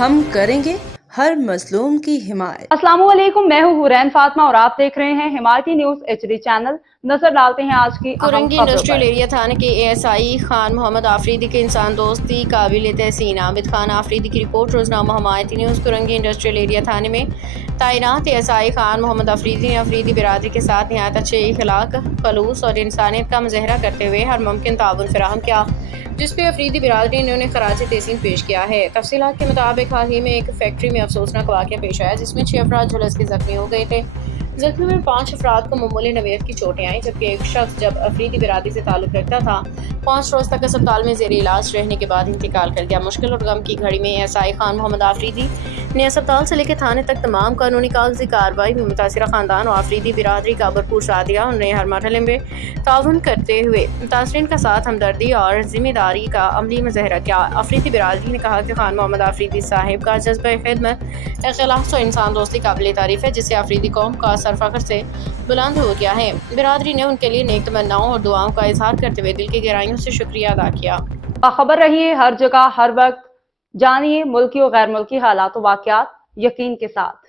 हम करेंगे हर मजलूम की हिमायत। अस्सलाम वालेकुम, मैं हूँ हुरैन फातिमा और आप देख रहे हैं हिमायती न्यूज एचडी चैनल। नजर डालते हैं आज की अहम कुरंगी खबरों इंडस्ट्रियल पर। एरिया थाने के एएसआई खान मोहम्मद आफरीदी के इंसान दोस्ती काबिल तहसीन आबिद खान आफरीदी की report. Roznama Himayati news. Korangi industrial area थाने में तैनात एएसआई खान मोहम्मद आफरीदी ने अफरीदी बिरादरी के साथ नहायत अच्छे अखलाक, खलूस और इंसानियत का मुजाहरा करते हुए हर मुमकिन ताउन फराहम किया, जिस पे अफरीदी बिरादरी ने उन्हें खराज तहसीन पेश किया है। तफसीलात के मुताबिक हाल ही में एक फैक्ट्री में अफसोसनाक वाक़या पेश आया, जिसमें 6 अफराद झुलस के जख्मी हो गए थे। जख्मी में 5 अफराद को मामूली नवीयत की चोटें आई, जबकि एक शख्स जब अफरीदी बिरादरी से ताल्लुक़ रखता था 5 रोज़ तक अस्पताल में ज़ेर इलाज रहने के बाद इंतकाल कर गया। मुश्किल और गम की घड़ी में एएसआई खान मोहम्मद आफरीदी ने अस्पताल से लेकर थाने तक तमाम कानूनी कागजी कार्रवाई में मुतासिरा खानदान और आफरीदी बिरादरी का भरपूर साथ दिया। उन्हें हर मरहले में ताउन करते हुए मुतासरीन का साथ, हमदर्दी और जिम्मेदारी का अमली मुजाहरा किया। अफरीदी बिरादरी ने कहा कि खान मोहम्मद आफरीदी साहिब का जज्बा खिदमत, इखलास और इंसान दोस्ती काबिल तारीफ है, जिससे अफरीदी कौम का सर फख्र से बुलंद हो गया है। बिरादरी ने उनके लिए नेक तमन्नाओं और दुआओं का इजहार करते हुए दिल की गहराइयों से शुक्रिया अदा किया। बाखबर रहिए हर जगह हर वक्त, जानिए मुल्की और गैर मुल्की हालात व वाक़यात यकीन के साथ।